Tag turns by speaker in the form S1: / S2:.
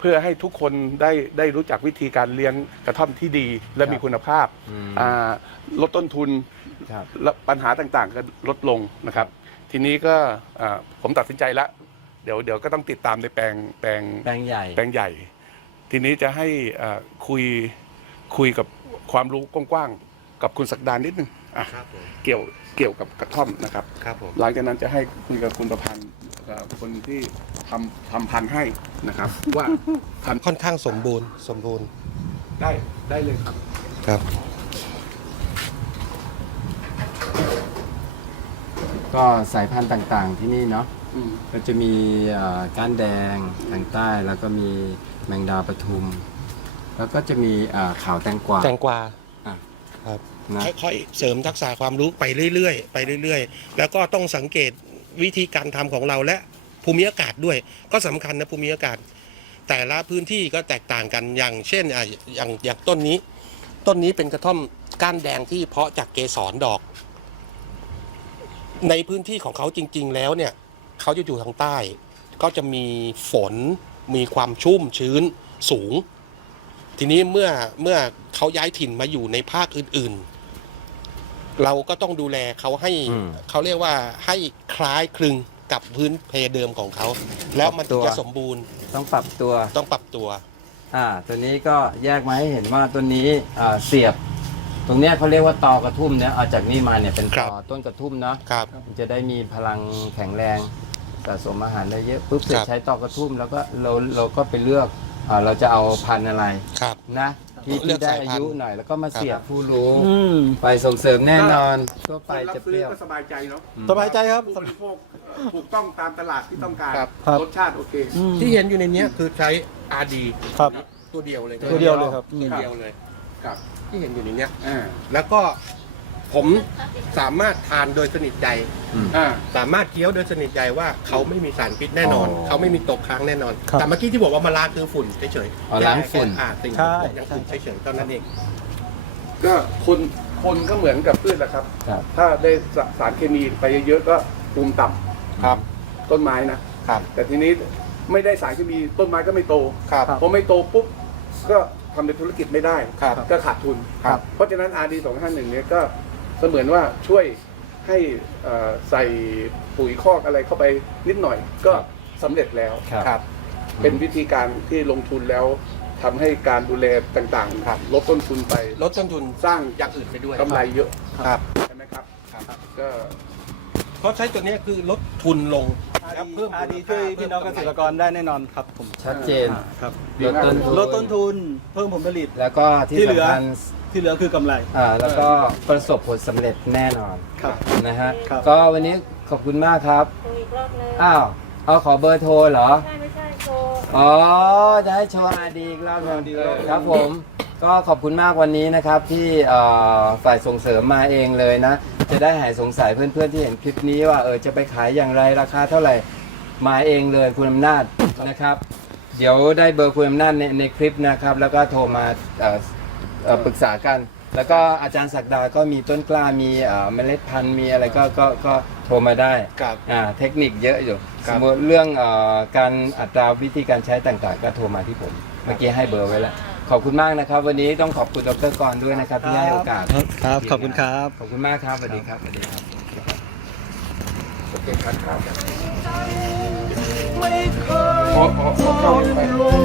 S1: พื่อให้ทุกคนได้รู้จักวิธีการเลี้ยงกระท่อมที่ดีและมีคุณภาพลดต้นทุนและปัญหาต่างๆก็ลดลงนะครับทีนี้ก็ผมตัดสินใจแล้วเดี๋ยวก็ต้องติดตามในแปลงใหญ่ทีนี้จะให้คุยกับความรู้กว้างๆกับคุณศักดานิดนึงเกี่ยวกับกระท่อมนะครับหลังจากนั้นจะให้คุยกับคุณประพันธ์คนที่ทำพันธุ์ให้นะครับว่าพันธุ์
S2: ค่อนข้างสมบูรณ์
S1: ได้เลยครับ
S3: ก็สายพันธุ์ต่างๆที่นี่เนาะก็จะมีก้านแดงทางใต้แล้วก็มีแมงดาปทุมแล้วก็จะมีขาวแตงกวา
S2: ครับค่อยๆเสริมทักษะความรู้ไปเรื่อยๆแล้วก็ต้องสังเกตวิธีการทำของเราและภูมิอากาศด้วยก็สำคัญนะภูมิอากาศแต่ละพื้นที่ก็แตกต่างกันอย่างเช่นอย่างต้นนี้เป็นกระท่อมก้านแดงที่เพาะจากเกสรดอกในพื้นที่ของเขาจริงๆแล้วเนี่ยเขาจะอยู่ทางใต้ก็จะมีฝนมีความชุ่มชื้นสูงทีนี้เมื่อเขาย้ายถิ่นมาอยู่ในภาคอื่นๆเราก็ต้องดูแลเขาให้เขาเรียกว่าให้คล้ายคลึงกับพื้นเพเดิมของเขาแล้วมันจะสมบูรณ์
S3: ต้องปรับตัว
S2: ตัว
S3: นี้ก็แยกมาให้เห็นว่าตัวนี้เสียบตรงเนี้ยเขาเรียกว่าตอกระทุ่มเนี่ยเอาจากนี่มาเนี่ยเป็นตอต้นกระทุ่มเนาะมันจะได้มีพลังแข็งแรงสะสมอาหารได้เยอะปุ๊บเสร็จใช้ตอกระทุ่มแล้วก็เราก็ไปเลือกเราจะเอาพันธุ์อะไรนะที่ได้อายุหน่อยแล้วก็มาเสียบผู้รู้ไปส่งเสริมแน่นอนทั่วไปจะเปรี้ยว
S1: ก็สบายใจเนาะ
S2: สบายใจครับ
S1: ผู้บริโภคถูกต้องตามตลาดที่ต้องการรสชาติโอเค
S2: ที่เห็นอยู่ในนี้คือใช้ RD ตัวเดียวเลย
S3: ตัวเดียวเลยครับ
S2: ที่เห็นอยู่ในนี้แล้วก็ผมสามารถทานโดยสนิทใจสามารถเคี้ยวโดยสนิทใจว่าเขาไม่มีสารพิษแน่นอนเขาไม่มีตกค้างแน่นอนแต่เมื่อกี้ที่บอกว่ามาล้างคือฝุ่นเฉย
S3: ๆล้างฝุ่น
S2: สิ่งอย่างฝุ่นเฉยๆเท่านั้นเอง
S1: ก็คนก็เหมือนกับพืชแหละครับถ้าได้สารเคมีไปเยอะๆก็ภูมิต่ำต้นไม้นะแต่ทีนี้ไม่ได้สารเคมีต้นไม้ก็ไม่โตพอไม่โตปุ๊บก็ทำเป็นธุรกิจไม่ได้ก็ขาดทุนเพราะฉะนั้น RD 251เนี่ยก็เสมือนว่าช่วยให้ใส่ปุ๋ยคอกอะไรเข้าไปนิดหน่อยก็สำเร็จแล้วเป็นวิธีการที่ลงทุนแล้วทำให้การดูแลต่างๆลดต้นทุนไป
S2: ลดต้นทุน
S1: สร้าง
S2: อย่างอื่นไปด้วย
S1: กำไรเยอะใช่ไหมครับก็
S2: เพราะใช้ตัวนี้คือลดทุนลง
S4: เพิ่มRDช่วยพี่น้องเกษตรกรได้แน่นอนครับผม
S3: ชัดเจน
S4: ครับลดต้นทุนเพิ่มผลผลิต
S3: แล้วก็ที่เหลือ
S4: คือกำไร
S3: แล้วก็ประสบผลสำเร็จแน่นอนนะฮะก็วันนี้ขอบคุณมากครับเอาขอเบอร์โทรเหรอ
S5: ไม่ใช่โช
S3: ว์จะให้โชว์RDอีกรอบนึงครับผมก็ขอบคุณมากวันนี้นะครับที่ฝ่ายส่งเสริมมาเองเลยนะจะได้หายสงสัยเพื่อนๆที่เห็นคลิปนี้ว่าจะไปขายอย่างไรราคาเท่าไหร่มาเองเลยคุณอำนาจนะครับเดี๋ยวได้เบอร์คุณอำนาจในคลิปนะครับแล้วก็โทรมาปรึกษากันแล้วก็อาจารย์ศักดาก็มีต้นกล้ามีเมล็ดพันธุ์มีอะไรก็โทรมาได้เทคนิคเยอะอยู่สมมติเรื่องการอัตราวิธีการใช้ต่างๆก็โทรมาที่ผมเมื่อกี้ให้เบอร์ไว้แล้วขอบคุณมากนะครับวันนี้ต้องขอบคุณดร.กรด้วยนะครับที่ให้โอกาส
S4: ครับขอบคุณครับ
S3: ขอบคุณมากครับสวัสดีครับ
S1: โอเคครับ
S5: ไม่เคย